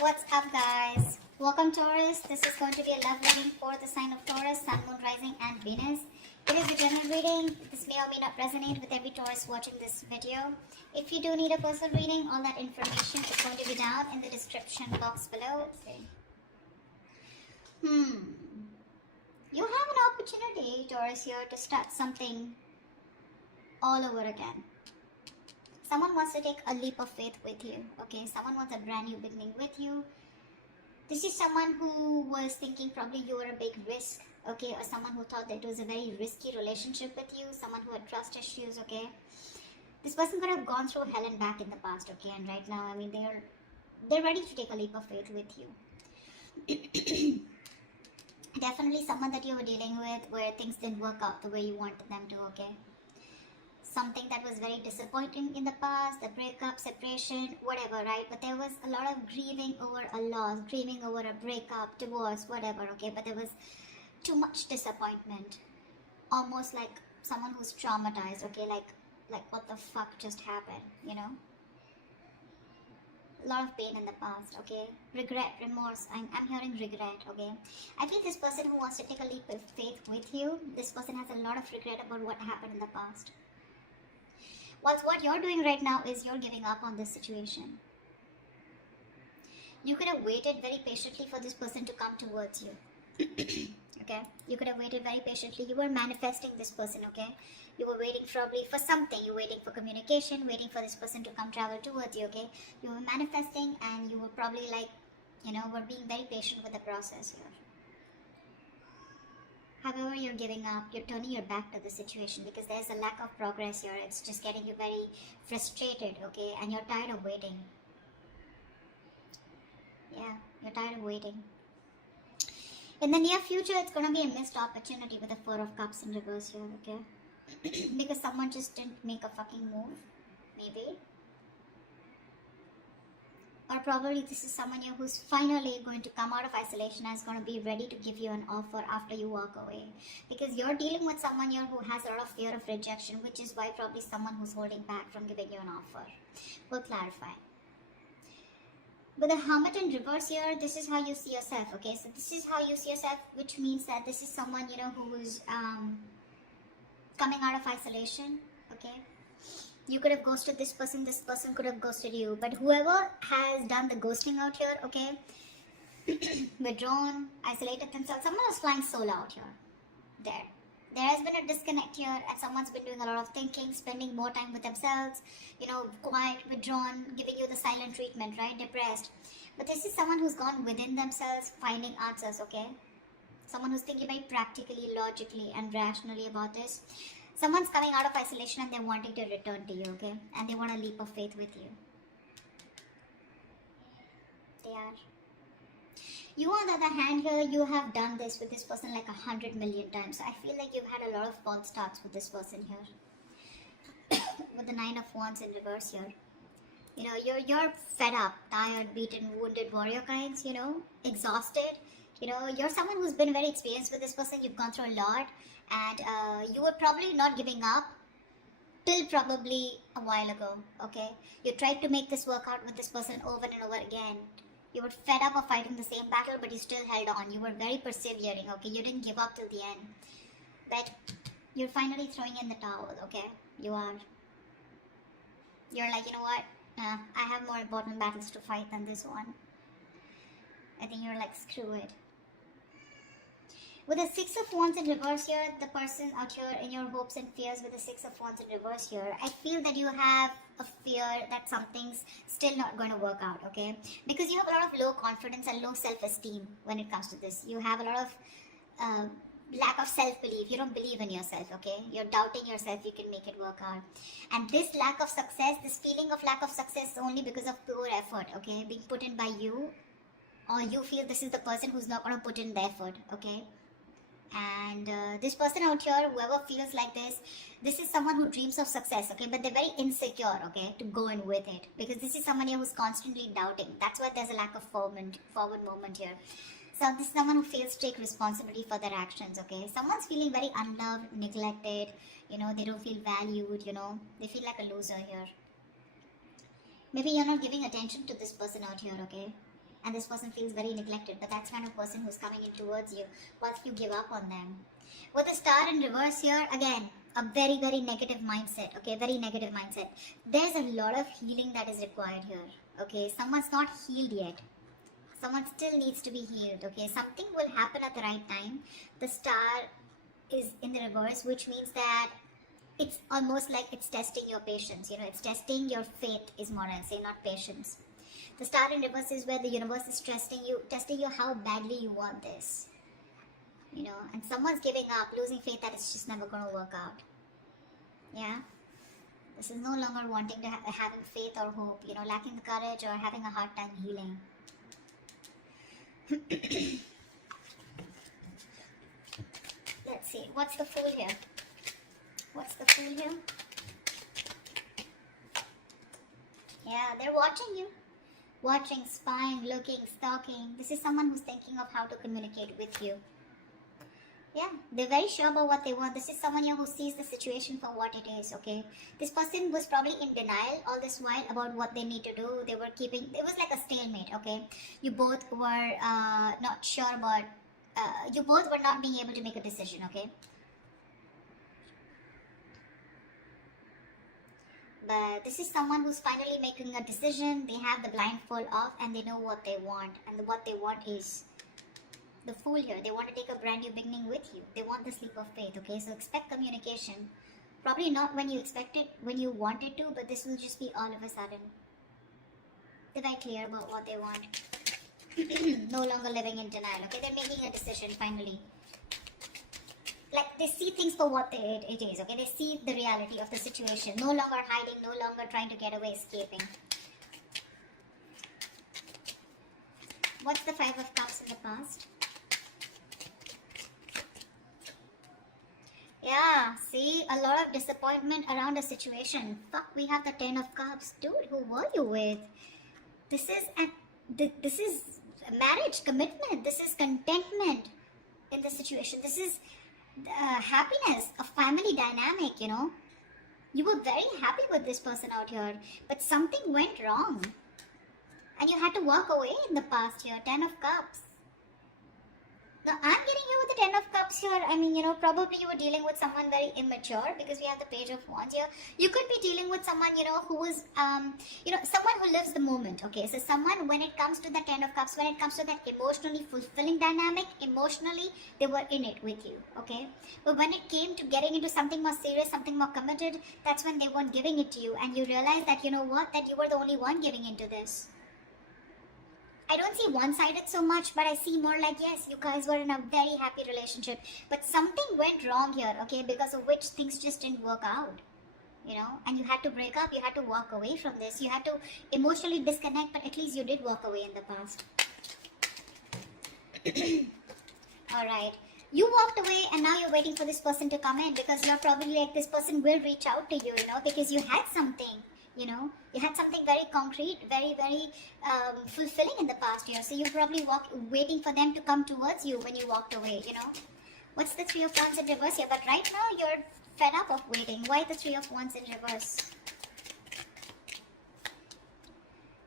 What's up, guys? Welcome, Taurus. This is going to be a love reading for the sign of Taurus, Sun, Moon, Rising, and Venus. It is a general reading. This may or may not resonate with every Taurus watching this video. If you do need a personal reading, all that information is going to be down in the description box below. Let's see. You have an opportunity, Taurus, here to start something all over again. Someone wants to take a leap of faith with you, okay? Someone wants a brand new beginning with you. This is someone who was thinking probably you were a big risk, okay? Or someone who thought that it was a very risky relationship with you, someone who had trust issues, okay? This person could have gone through hell and back in the past, okay? And right now, I mean, they're ready to take a leap of faith with you. Definitely someone that you were dealing with where things didn't work out the way you wanted them to, okay? Something that was very disappointing in the past, a breakup, separation, whatever, right? But there was a lot of grieving over a loss, grieving over a breakup, divorce, whatever, okay? But there was too much disappointment. Almost like someone who's traumatized, okay? Like what the fuck just happened, you know? A lot of pain in the past, okay? Regret, remorse, I'm hearing regret, okay? I feel this person who wants to take a leap of faith with you, this person has a lot of regret about what happened in the past. Whilst what you're doing right now is you're giving up on this situation. You could have waited very patiently for this person to come towards you. Okay? You could have waited very patiently. You were manifesting this person, okay? You were waiting probably for something. You were waiting for communication, waiting for this person to come travel towards you, okay? You were manifesting and you were probably like, were being very patient with the process here. However, you're giving up, you're turning your back to the situation because there's a lack of progress here. It's just getting you very frustrated, okay? And you're tired of waiting. Yeah, you're tired of waiting. In the near future, it's going to be a missed opportunity with the Four of Cups in reverse here, okay? Because someone just didn't make a fucking move, maybe. Or probably this is someone here who's finally going to come out of isolation and is going to be ready to give you an offer after you walk away. Because you're dealing with someone here who has a lot of fear of rejection, which is why probably someone who's holding back from giving you an offer. We'll clarify. With the Hermit in reverse here, this is how you see yourself, okay? So this is how you see yourself, which means that this is someone, who is coming out of isolation, okay? You could have ghosted this person could have ghosted you. But whoever has done the ghosting out here, okay, withdrawn, isolated themselves, someone is flying solo out here. There has been a disconnect here and someone's been doing a lot of thinking, spending more time with themselves, quiet, withdrawn, giving you the silent treatment, right, depressed. But this is someone who's gone within themselves, finding answers, okay? Someone who's thinking very practically, logically, and rationally about this. Someone's coming out of isolation and they're wanting to return to you, okay? And they want a leap of faith with you. They are. You, on the other hand, here, you have done this with this person like 100 million times. So I feel like you've had a lot of false starts with this person here. With the Nine of Wands in reverse here. You're fed up, tired, beaten, wounded warrior kinds, exhausted. You're someone who's been very experienced with this person. You've gone through a lot. And you were probably not giving up till probably a while ago, okay? You tried to make this work out with this person over and over again. You were fed up of fighting the same battle, but you still held on. You were very persevering, okay? You didn't give up till the end. But you're finally throwing in the towel, okay? You are. You're like, you know what? I have more important battles to fight than this one. I think you're like, screw it. With the Six of Wands in reverse here, the person out here in your hopes and fears with the Six of Wands in reverse here, I feel that you have a fear that something's still not going to work out, okay? Because you have a lot of low confidence and low self-esteem when it comes to this. You have a lot of lack of self-belief. You don't believe in yourself, okay? You're doubting yourself you can make it work out. And this lack of success, this feeling of lack of success is only because of poor effort, okay? Being put in by you, or you feel this is the person who's not going to put in the effort, okay? And this person out here, whoever feels like this is someone who dreams of success, okay? But they're very insecure, okay, to go in with it. Because this is someone here who's constantly doubting. That's why there's a lack of forward movement here. So this is someone who fails to take responsibility for their actions, okay? Someone's feeling very unloved, neglected, they don't feel valued, they feel like a loser here. Maybe you're not giving attention to this person out here, okay? and this person feels very neglected, but that's kind of person who's coming in towards you once you give up on them. With the star in reverse here, again, a very, very negative mindset, okay, very negative mindset. There's a lot of healing that is required here, okay. Someone's not healed yet. Someone still needs to be healed, okay. Something will happen at the right time. The star is in the reverse, which means that it's almost like it's testing your patience, you know, it's testing your faith is more, I'll say, not patience. The star in reverse is where the universe is testing you how badly you want this, you know, and someone's giving up, losing faith that it's just never going to work out. Yeah, this is no longer wanting to having faith or hope, you know, lacking the courage or having a hard time healing. Let's see, what's the Fool here? What's the Fool here? Yeah, they're watching you. Watching, spying, looking, stalking. This is someone who's thinking of how to communicate with you. Yeah, they're very sure about what they want. This is someone here who sees the situation for what it is, okay? This person was probably in denial all this while about what they need to do. They were keeping, it was like a stalemate, okay? You both were not sure about, you both were not being able to make a decision, okay? But this is someone who's finally making a decision. They have the blindfold off and they know what they want. And what they want is the Fool here. They want to take a brand new beginning with you. They want the leap of faith, okay? So expect communication. Probably not when you expect it, when you want it to, but this will just be all of a sudden. They're very clear about what they want. No longer living in denial, okay? They're making a decision finally. Like, they see things for what it is, okay? They see the reality of the situation. No longer hiding, no longer trying to get away, escaping. What's the Five of Cups in the past? Yeah, see, a lot of disappointment around a situation. Fuck, we have the Ten of Cups. Dude, who were you with? This is marriage, commitment. This is contentment in the situation. This is happiness, a family dynamic, you know. You were very happy with this person out here, but something went wrong and you had to walk away in the past here. Ten of Cups. Now I'm getting here with the Ten of Cups here. I mean, you know, probably you were dealing with someone very immature because we have the Page of Wands here. You could be dealing with someone, you know, who is, you know, someone who lives the moment, okay? So someone, when it comes to the Ten of Cups, when it comes to that emotionally fulfilling dynamic, emotionally, they were in it with you, okay? But when it came to getting into something more serious, something more committed, that's when they weren't giving it to you. And you realize that, you know what, that you were the only one giving into this. I don't see one-sided so much, but I see more like, yes, you guys were in a very happy relationship, but something went wrong here, okay, because of which things just didn't work out, you know, and you had to break up, you had to walk away from this, you had to emotionally disconnect, but at least you did walk away in the past. Alright, you walked away and now you're waiting for this person to come in because you're probably like, this person will reach out to you, you know, because you had something. You know, you had something very concrete, very, very fulfilling in the past year. So you're probably waiting for them to come towards you when you walked away, you know. What's the Three of Wands in reverse here? But right now you're fed up of waiting. Why the Three of Wands in reverse?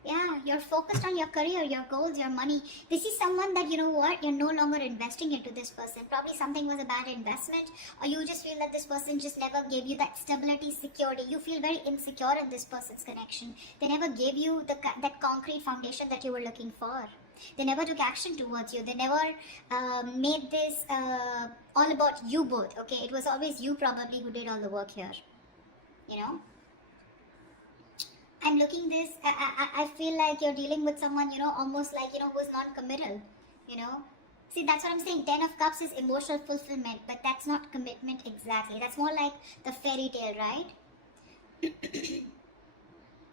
Yeah, you're focused on your career, your goals, your money. This is someone that, you know what, you're no longer investing into this person. Probably something was a bad investment, or you just feel that this person just never gave you that stability, security. You feel very insecure in this person's connection. They never gave you that concrete foundation that you were looking for. They never took action towards you. They never made this all about you both, okay? It was always you probably who did all the work here, you know? I'm looking this, I feel like you're dealing with someone, you know, almost like, you know, who's non-committal, you know. See, that's what I'm saying. Ten of Cups is emotional fulfillment, but that's not commitment exactly. That's more like the fairy tale, right?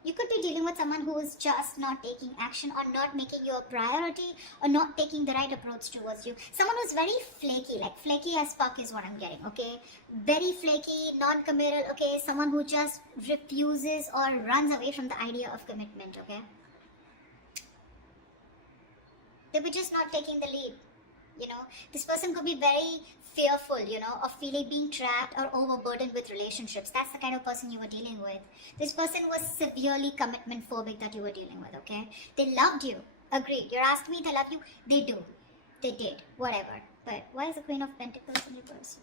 You could be dealing with someone who is just not taking action or not making you a priority or not taking the right approach towards you. Someone who's very flaky, like flaky as fuck is what I'm getting, okay? Very flaky, non-committal, okay? Someone who just refuses or runs away from the idea of commitment, okay? They were just not taking the lead, you know? This person could be very fearful, you know, of feeling being trapped or overburdened with relationships. That's the kind of person you were dealing with. This person was severely commitment phobic that you were dealing with, okay? They loved you, Agreed. You're asking me to love you. They do. They did. Whatever. But why is the Queen of Pentacles in reverse?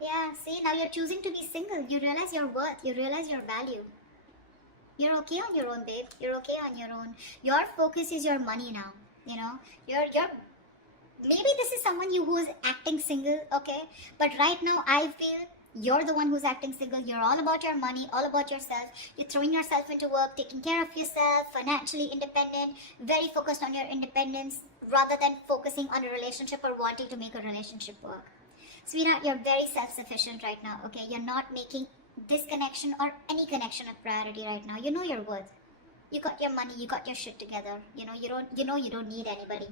Yeah, see, now you're choosing to be single. You realize your worth. You realize your value. You're okay on your own, babe. You're okay on your own. Your focus is your money now. You know, you're maybe this is someone who is acting single, okay? But right now, I feel you're the one who's acting single. You're all about your money, all about yourself. You're throwing yourself into work, taking care of yourself, financially independent, very focused on your independence rather than focusing on a relationship or wanting to make a relationship work. Sweetheart, you're very self-sufficient right now, okay? You're not making this connection or any connection a priority right now. You know your worth. You got your money, you got your shit together. You know you don't need anybody.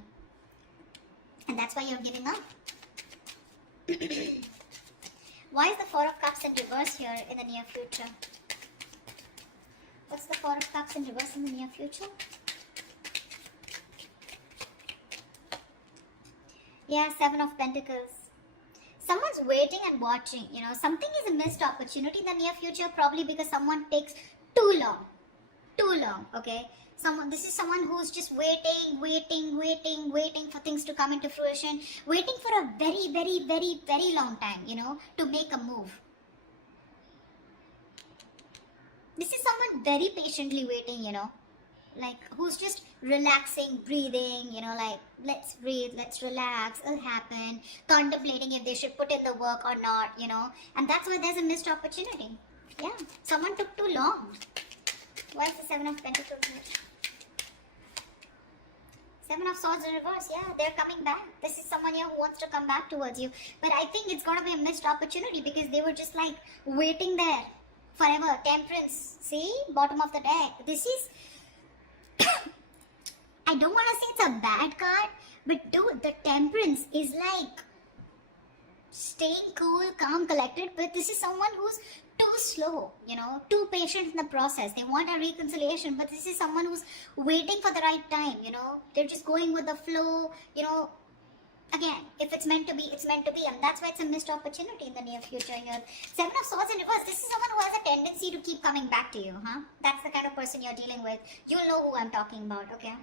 And that's why you're giving up. Why is the Four of Cups in reverse here in the near future? What's the Four of Cups in reverse in the near future? Yeah, Seven of Pentacles. Someone's waiting and watching, you know. Something is a missed opportunity in the near future, probably because someone takes too long, okay? This is someone who's just waiting for things to come into fruition, waiting for a very long time, you know, to make a move. This is someone very patiently waiting, you know, like who's just relaxing, breathing, you know, like let's breathe, let's relax, it'll happen, contemplating if they should put in the work or not, you know, and that's why there's a missed opportunity. Yeah, someone took too long. Why is the Seven of Pentacles here? Seven of Swords in reverse. Yeah, they're coming back. This is someone here who wants to come back towards you. But I think it's going to be a missed opportunity because they were just like waiting there forever. Temperance. See? Bottom of the deck. This is... I don't want to say it's a bad card. But dude, the Temperance is like staying cool, calm, collected. But this is someone who's too slow, you know, too patient in the process. They want a reconciliation, but this is someone who's waiting for the right time, you know. They're just going with the flow, you know. Again, if it's meant to be, it's meant to be, and that's why it's a missed opportunity in the near future here. Seven of Swords in reverse. This is someone who has a tendency to keep coming back to you, huh? That's the kind of person you're dealing with. You'll know who I'm talking about, okay?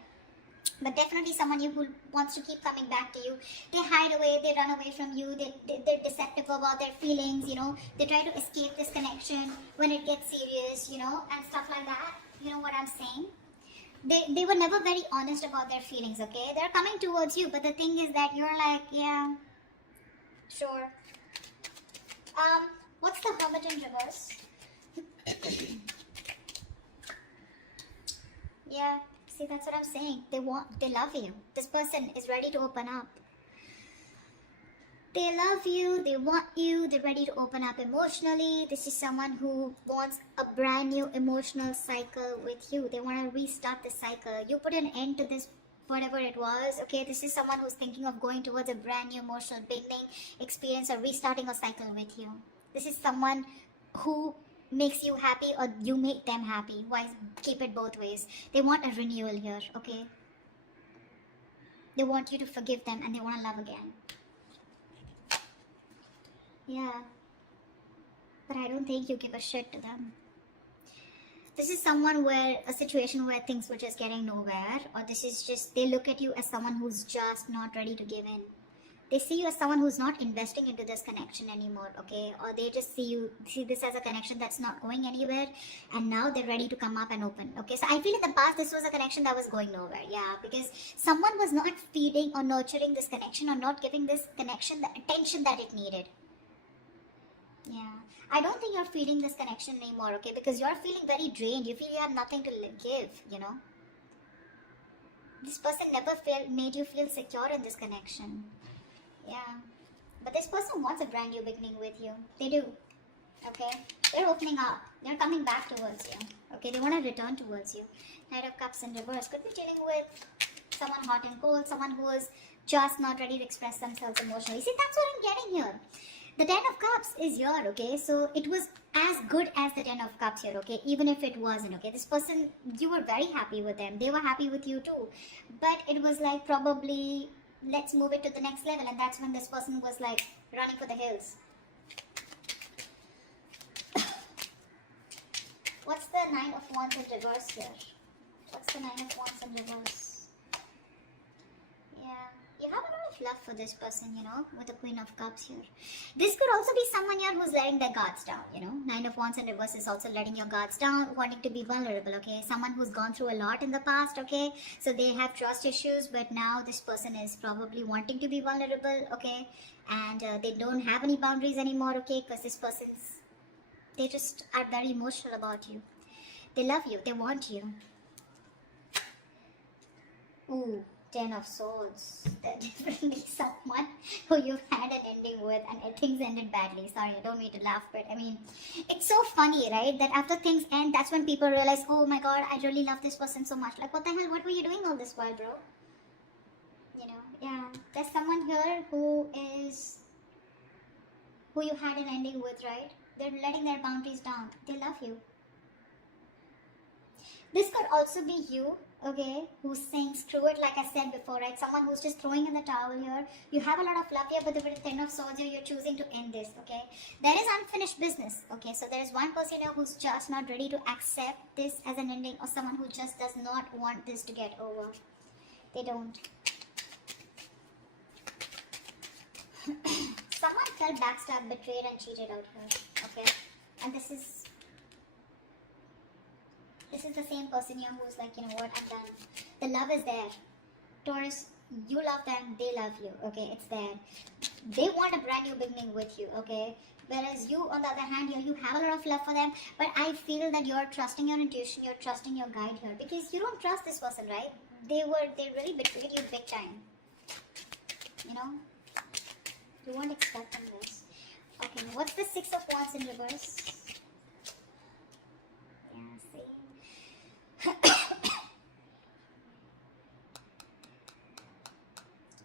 But definitely someone who wants to keep coming back to you. They hide away, they run away from you, they're deceptive about their feelings, you know. They try to escape this connection when it gets serious, you know, and stuff like that. You know what I'm saying? They were never very honest about their feelings, okay? They're coming towards you, but the thing is that you're like, yeah, sure. What's the Hermit in reverse? Yeah. See, that's what I'm saying. They love you. This person is ready to open up. They love you, they want you, they're ready to open up emotionally. This is someone who wants a brand new emotional cycle with you. They want to restart the cycle. You put an end to this, whatever it was, okay? This is someone who's thinking of going towards a brand new emotional beginning, experience, or restarting a cycle with you. This is someone who makes you happy or you make them happy. Why keep it both ways? They want a renewal here, okay? They want you to forgive them and they want to love again. Yeah. But I don't think you give a shit to them. This is someone where, a situation where things were just getting nowhere, or this is just, they look at you as someone who's just not ready to give in. They see you as someone who's not investing into this connection anymore, okay? Or they just see this as a connection that's not going anywhere, and now they're ready to come up and open, okay? So I feel in the past this was a connection that was going nowhere, yeah, because someone was not feeding or nurturing this connection or not giving this connection the attention that it needed. Yeah, I don't think you're feeding this connection anymore, okay? Because you're feeling very drained. You feel you have nothing to give, you know? This person never made you feel secure in this connection. Yeah, but this person wants a brand new beginning with you. They do, okay? They're opening up. They're coming back towards you, okay? They want to return towards you. Knight of Cups in reverse. Could be dealing with someone hot and cold, someone who is just not ready to express themselves emotionally. See, that's what I'm getting here. The Ten of Cups is here, okay? So it was as good as the Ten of Cups here, okay? Even if it wasn't, okay? This person, you were very happy with them. They were happy with you too. But it was like probably, let's move it to the next level. And that's when this person was like running for the hills. What's the Nine of Wands in reverse here? What's the Nine of Wands in reverse? for this person, you know, with the Queen of Cups here. This could also be someone here who's letting their guards down, you know. Nine of Wands in reverse is also letting your guards down, wanting to be vulnerable, okay. Someone who's gone through a lot in the past, okay. So they have trust issues, but now this person is probably wanting to be vulnerable, okay. And they don't have any boundaries anymore, okay, because this person's, they just are very emotional about you. They love you, they want you. Ooh, 10 of Swords. That's definitely someone who you've had an ending with and things ended badly. Sorry, I don't mean to laugh, but I mean, it's so funny, right? That after things end, that's when people realize, oh my god, I really love this person so much. Like, what the hell, what were you doing all this while, bro? You know, yeah. There's someone here who you had an ending with, right? They're letting their boundaries down. They love you. This could also be you, okay, who's saying screw it, like I said before, right? Someone who's just throwing in the towel here. You have a lot of love here, but with the 10 of Swords here, you're choosing to end this, okay? There is unfinished business, okay? So there is one person here who's just not ready to accept this as an ending, or someone who just does not want this to get over. They don't. Someone felt backstabbed, betrayed and cheated out here, okay? And this is the same person here who's like, you know what, I'm done. The love is there. Taurus, you love them, they love you, okay? It's there. They want a brand new beginning with you, okay? Whereas you, on the other hand, here, you have a lot of love for them, but I feel that you're trusting your intuition, you're trusting your guide here, because you don't trust this person, right? They really betrayed you big time. You know? You weren't expecting this. Okay, what's the 6 of Wands in reverse?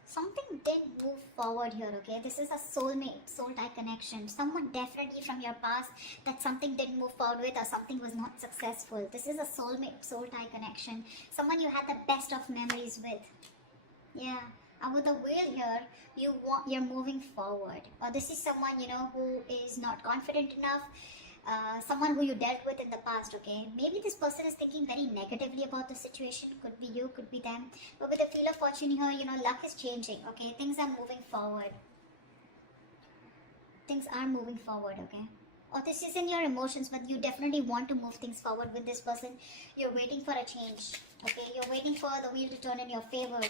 Something did move forward here, okay? This is a soulmate, soul tie connection. Someone definitely from your past that something didn't move forward with, or something was not successful. This is a soulmate, soul tie connection. Someone you had the best of memories with. Yeah. And with the wheel here, you're moving forward. Or this is someone, you know, who is not confident enough. Someone who you dealt with in the past, okay? Maybe this person is thinking very negatively about the situation. Could be you, could be them. But with the Wheel of Fortune here, you know, luck is changing, okay? Things are moving forward. Things are moving forward, okay? Or this is in your emotions, but you definitely want to move things forward with this person. You're waiting for a change, okay? You're waiting for the wheel to turn in your favor.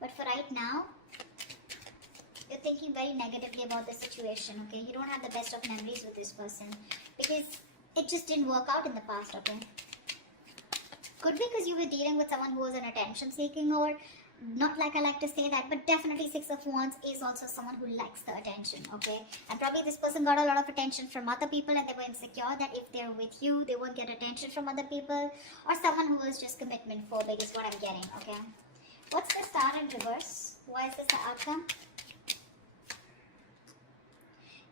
But for right now, you're thinking very negatively about the situation, okay? You don't have the best of memories with this person because it just didn't work out in the past, okay? Could be because you were dealing with someone who was an attention seeking, or not like I like to say that, but definitely 6 of Wands is also someone who likes the attention, okay? And probably this person got a lot of attention from other people and they were insecure that if they're with you, they won't get attention from other people, or someone who is just commitment phobic is what I'm getting, okay? What's the Star in reverse? Why is this the outcome?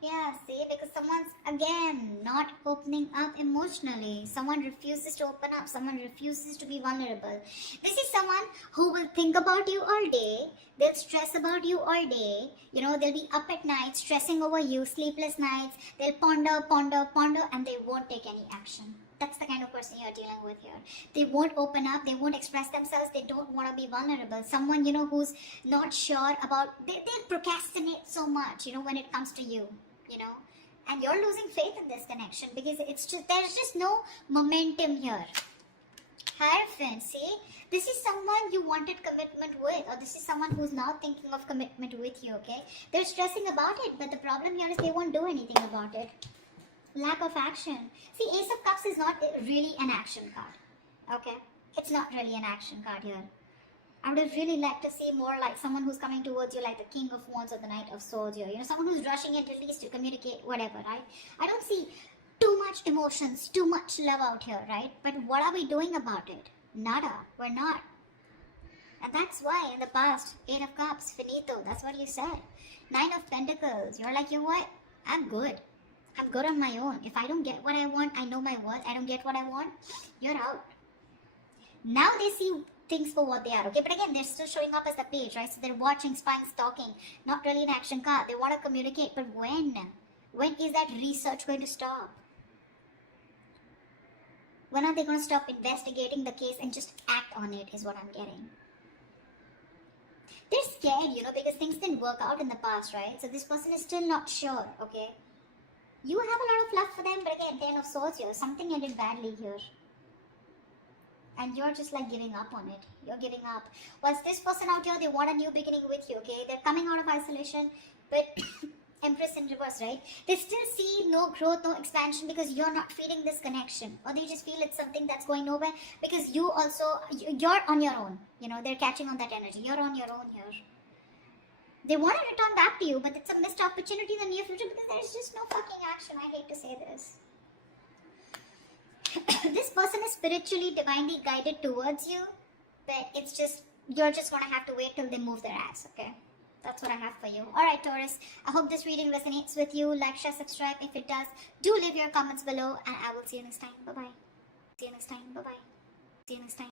Yeah, see, because someone's, again, not opening up emotionally. Someone refuses to open up. Someone refuses to be vulnerable. This is someone who will think about you all day. They'll stress about you all day. You know, they'll be up at night, stressing over you, sleepless nights. They'll ponder, and they won't take any action. That's the kind of person you're dealing with here. They won't open up. They won't express themselves. They don't want to be vulnerable. Someone, you know, who's not sure about... They'll procrastinate so much, you know, when it comes to you. You know, and you're losing faith in this connection because there's just no momentum here. Hierophant, see, this is someone you wanted commitment with, or this is someone who's now thinking of commitment with you, okay? They're stressing about it, but the problem here is they won't do anything about it. Lack of action. See, Ace of Cups is not really an action card, okay? It's not really an action card here. I would have really liked to see more like someone who's coming towards you like the King of Wands or the Knight of Swords here. You know, someone who's rushing in at least to communicate, whatever, right? I don't see too much emotions, too much love out here, right? But what are we doing about it? Nada. We're not. And that's why in the past, 8 of Cups, finito, that's what you said. 9 of Pentacles, you're like, you know what? I'm good. I'm good on my own. If I don't get what I want, I know my worth. I don't get what I want, you're out. Now they see things for what they are, okay? But again, they're still showing up as the page, right? So they're watching, spying, stalking, not really an action card. They want to communicate, but when? When is that research going to stop? When are they going to stop investigating the case and just act on it is what I'm getting. They're scared, you know, because things didn't work out in the past, right? So this person is still not sure, okay? You have a lot of love for them, but again, Ten of Swords here. Something ended badly here. And you're just like giving up on it. You're giving up. Whilst this person out here, they want a new beginning with you, okay? They're coming out of isolation, but Empress in reverse, right? They still see no growth, no expansion because you're not feeling this connection. Or they just feel it's something that's going nowhere because you also, you're on your own. You know, they're catching on that energy. You're on your own here. They want to return back to you, but it's a missed opportunity in the near future because there's just no fucking action. I hate to say this. This person is spiritually, divinely guided towards you, but it's just, you're just going to have to wait till they move their ass, okay? That's what I have for you. Alright, Taurus, I hope this reading resonates with you. Like, share, subscribe. If it does, do leave your comments below, and I will see you next time. Bye-bye. See you next time. Bye-bye. See you next time.